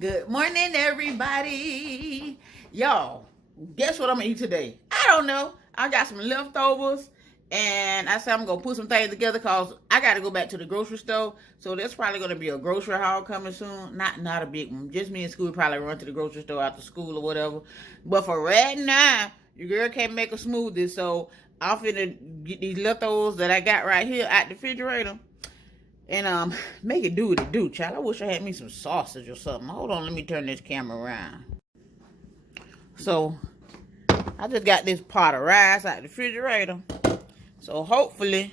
Good morning, everybody. Y'all, guess what I'm gonna eat today? I don't know. I got some leftovers, and I said I'm gonna put some things together because I got to go back to the grocery store. So there's probably gonna be a grocery haul coming soon. Not a big one. Just me and School probably run to the grocery store after school or whatever. But for right now, your girl can't make a smoothie, so I'm finna get these leftovers that I got right here out the refrigerator. And make it do what it do, child. I wish I had me some sausage or something. Hold on, let me turn this camera around. So, I just got this pot of rice out the refrigerator. So, hopefully,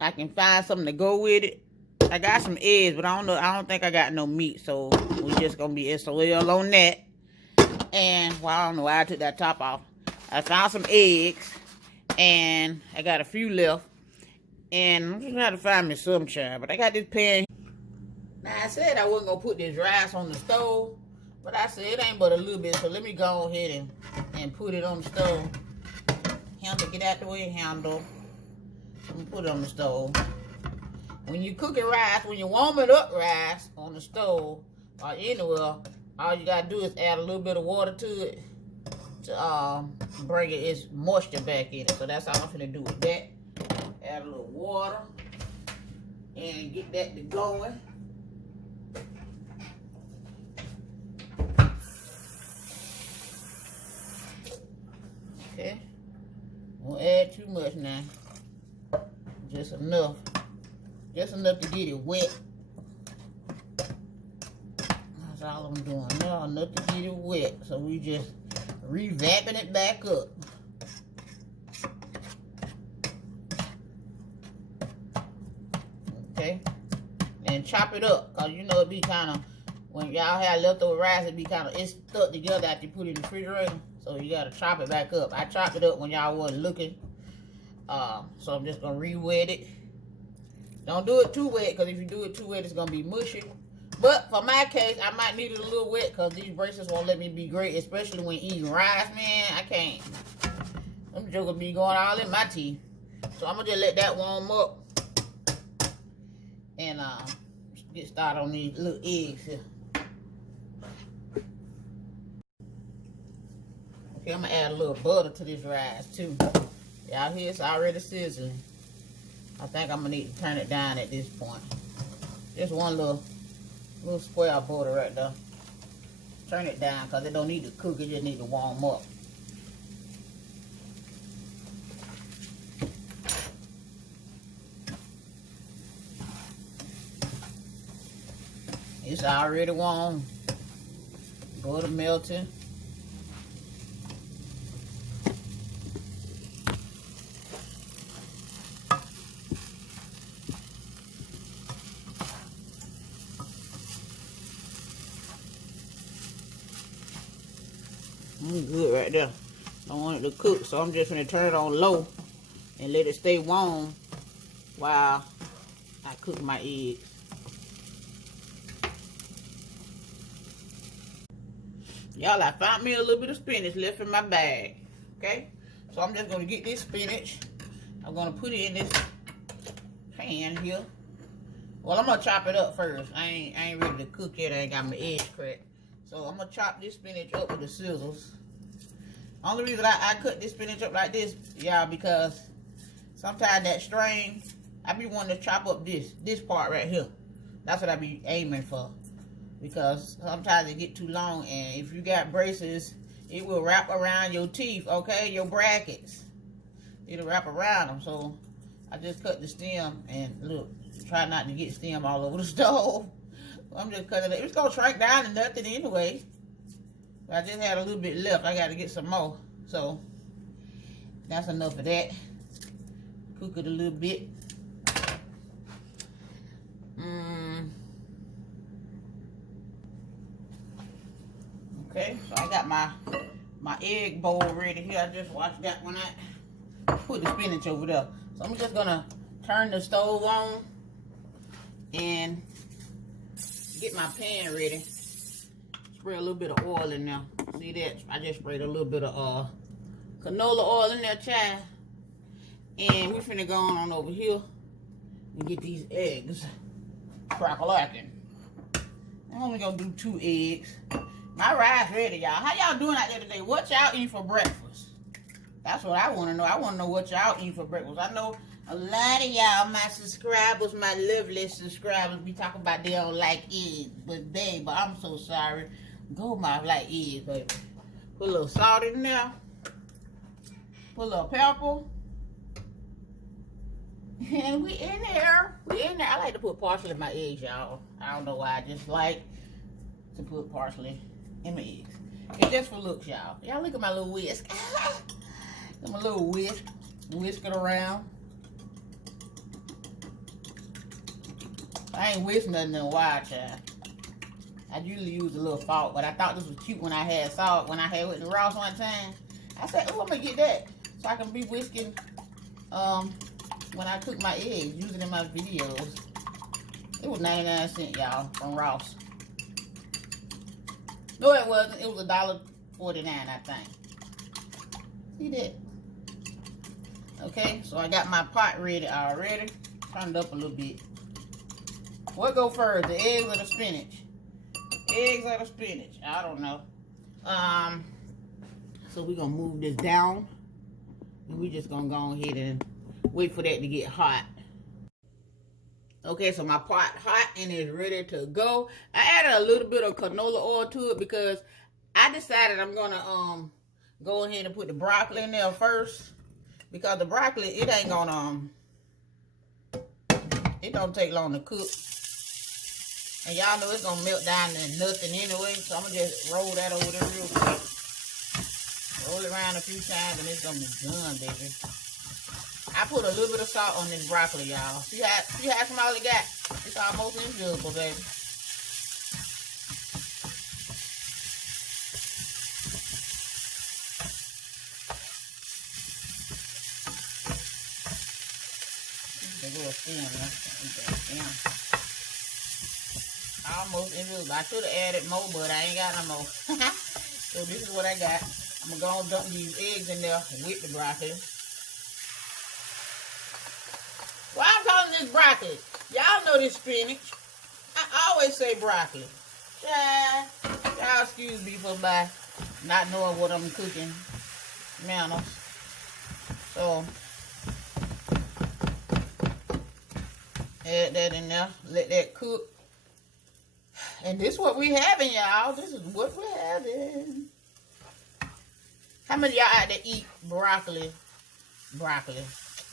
I can find something to go with it. I got some eggs, but I don't think I got no meat. So, we just gonna be SOL on that. And, well, I don't know why I took that top off. I found some eggs. And I got a few left. And I'm just trying to find me some child. But I got this pan. Now, I said I wasn't going to put this rice on the stove. But I said it ain't but a little bit. So let me go ahead and put it on the stove. Handle, get out the way, handle. Let me put it on the stove. When you cooking rice, when you warming up rice on the stove or anywhere, all you got to do is add a little bit of water to it to bring its moisture back in it. So that's all I'm going to do with that. Add a little water and get that to going. Okay. Won't add too much now. Just enough. Just enough to get it wet. That's all I'm doing now. Enough to get it wet. So we just revamping it back up. Okay, and chop it up, cause you know it be kind of, when y'all have leftover rice, it be kind of, it's stuck together after you put it in the refrigerator. So you gotta chop it back up. I chopped it up when y'all wasn't looking. So I'm just gonna re-wet it. Don't do it too wet, cause if you do it too wet, it's gonna be mushy. But for my case, I might need it a little wet, cause these braces won't let me be great, especially when eating rice, man. I can't. Them jokers be going all in my teeth. So I'm gonna just let that warm up. And get started on these little eggs here. Okay, I'm gonna add a little butter to this rice too. Y'all hear it's already sizzling. I think I'm gonna need to turn it down at this point. Just one little square of butter right there. Turn it down because it don't need to cook, it just need to warm up. It's already warm. Butter melting. Good right there. I want it to cook, so I'm just gonna turn it on low and let it stay warm while I cook my eggs. Y'all, I found me a little bit of spinach left in my bag. Okay? So I'm just gonna get this spinach. I'm gonna put it in this pan here. Well, I'm gonna chop it up first. I ain't ready to cook yet. I ain't got my eggs cracked. So I'm gonna chop this spinach up with the scissors. Only reason I cut this spinach up like this, y'all, because sometimes that string, I be wanting to chop up this part right here. That's what I be aiming for. Because sometimes it get too long, and if you got braces, it will wrap around your teeth, okay? Your brackets. It'll wrap around them. So I just cut the stem, and look, try not to get stem all over the stove. I'm just cutting it. It's gonna shrink down to nothing anyway. But I just had a little bit left. I got to get some more. So that's enough of that. Cook it a little bit. Okay, so I got my egg bowl ready here. I just washed that one out. Put the spinach over there. So I'm just gonna turn the stove on and get my pan ready. Spray a little bit of oil in there. See that? I just sprayed a little bit of canola oil in there, child. And we're finna go on over here and get these eggs crack-a-lacking. I'm only gonna do 2 eggs. My rice ready, y'all. How y'all doing out there today? What y'all eat for breakfast? That's what I want to know. I want to know what y'all eat for breakfast. I know a lot of y'all, my subscribers, my lovely subscribers, be talking about they don't like eggs. But babe, I'm so sorry. Goldmouth like eggs, baby. Put a little salt in there. Put a little pepper. And we in there. We in there. I like to put parsley in my eggs, y'all. I don't know why. I just like to put parsley in my eggs. It's just for looks, y'all. Y'all look at my little whisk. My little whisk. Whisk it around. I ain't whisked nothing in a while, child. I usually use a little salt, but I thought this was cute when I had salt. When I had with the Ross one time, I said, "Oh, I'm gonna get that so I can be whisking when I cook my eggs, using in my videos." It was 99 cents, y'all, from Ross. No, it wasn't. It was $1.49, I think. See that? Okay, so I got my pot ready already. Turned up a little bit. What go first, the eggs or the spinach? Eggs or the spinach? I don't know. So we're gonna move this down, and we just gonna go ahead and wait for that to get hot. Okay, so my pot hot and it's ready to go. I added a little bit of canola oil to it because I decided I'm gonna go ahead and put the broccoli in there first, because the broccoli, it ain't gonna it don't take long to cook. And y'all know it's gonna melt down to nothing anyway, so I'm gonna just roll that over there real quick. Roll it around a few times and it's gonna be done, baby. I put a little bit of salt on this broccoli, y'all. See how small it got? It's almost invisible, baby. A little thin, almost invisible. I should have added more, but I ain't got no more. So this is what I got. I'm gonna go and dump these eggs in there with the broccoli. Why I'm calling this broccoli? Y'all know this spinach. I always say broccoli. Y'all excuse me for my not knowing what I'm cooking manners. So add that in there. Let that cook. And this is what we having, y'all. This is what we're having. How many of y'all out there eat broccoli? Broccoli.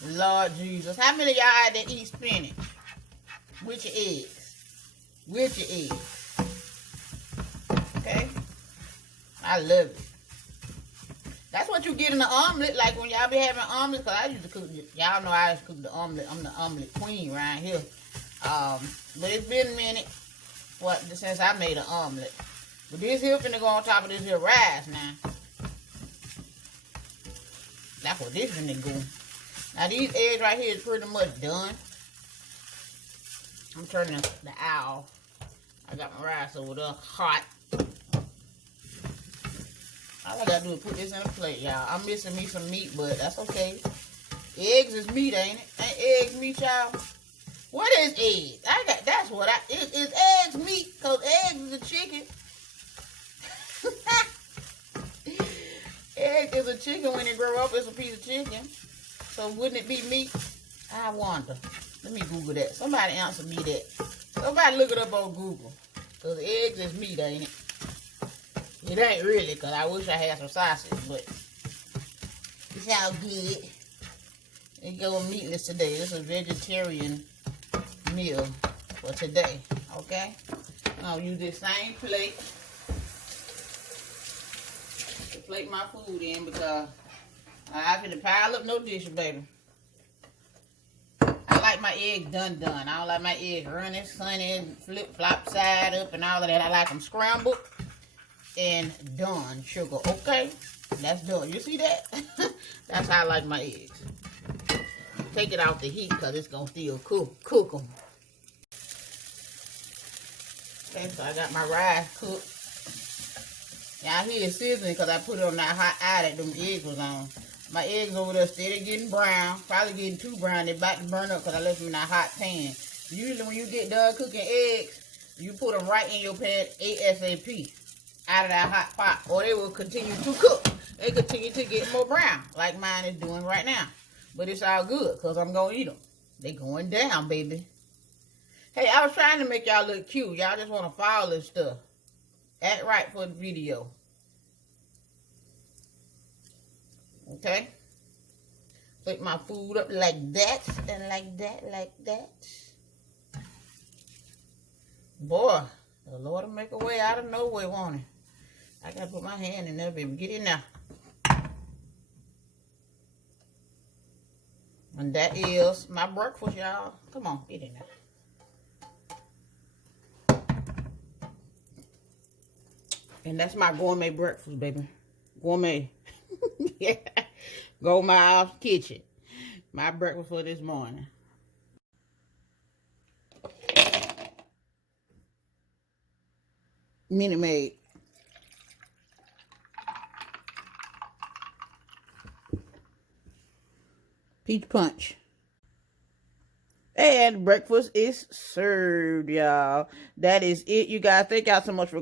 Lord Jesus. How many of y'all out there eat spinach? With your eggs. With your eggs. Okay? I love it. That's what you get in the omelet. Like when y'all be having omelets. Because I used to cook. Y'all know I used to cook the omelet. I'm the omelet queen right here. But it's been a minute. Since I made an omelet. But this here finna go on top of this here rice now. That's what this finna go. Now these eggs right here is pretty much done. I'm turning the owl. I got my rice over there hot. All I gotta do is put this in a plate, y'all. I'm missing me some meat, but that's okay. Eggs is meat, ain't it? Ain't eggs meat, y'all? What is eggs? Is eggs meat? Because eggs is a chicken. Egg is a chicken. When it grow up, it's a piece of chicken. So wouldn't it be meat? I wonder. Let me Google that. Somebody answer me that. Somebody look it up on Google. Because eggs is meat, ain't it? It ain't really, because I wish I had some sausage, but it's all good. It go meatless today. This is a vegetarian meal for today, okay? I'll use this same plate to plate my food in, because I'm finna pile up no dishes, baby. I like my eggs done. I don't like my eggs running, sunny, flip-flop side up and all of that. I like them scrambled and done, sugar, okay? That's done. You see that? That's how I like my eggs. Take it off the heat because it's going to still cook them. Okay, so I got my rice cooked. Y'all hear it sizzling because I put it on that hot eye that them eggs was on. My eggs over there steady getting brown. Probably getting too brown. They're about to burn up because I left them in that hot pan. Usually when you get done cooking eggs, You put them right in your pan ASAP out of that hot pot, or they will continue to cook. They continue to get more brown, like mine is doing right now. But it's all good, because I'm going to eat them. They going down, baby. Hey, I was trying to make y'all look cute. Y'all just want to follow this stuff. Act right for the video. Okay? Pick my food up like that, and like that, like that. Boy, the Lord will make a way out of nowhere, won't he? I got to put my hand in there, baby. Get in there. And that is my breakfast, y'all. Come on, get in there. And that's my gourmet breakfast, baby. Gourmet. Yeah. Goldmouth kitchen. My breakfast for this morning. Minute Maid. Peach punch. And breakfast is served, y'all. That is it, you guys. Thank y'all so much for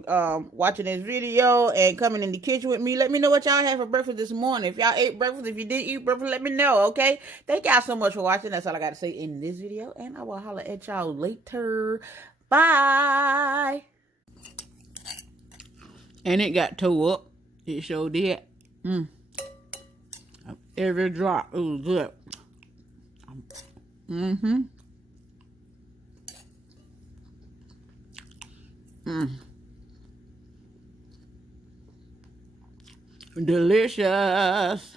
watching this video and coming in the kitchen with me. Let me know what y'all had for breakfast this morning. If y'all ate breakfast, if you didn't eat breakfast, let me know, okay? Thank y'all so much for watching. That's all I got to say in this video. And I will holler at y'all later. Bye. And it got tore up. It sure did. Every drop. It was good. Delicious.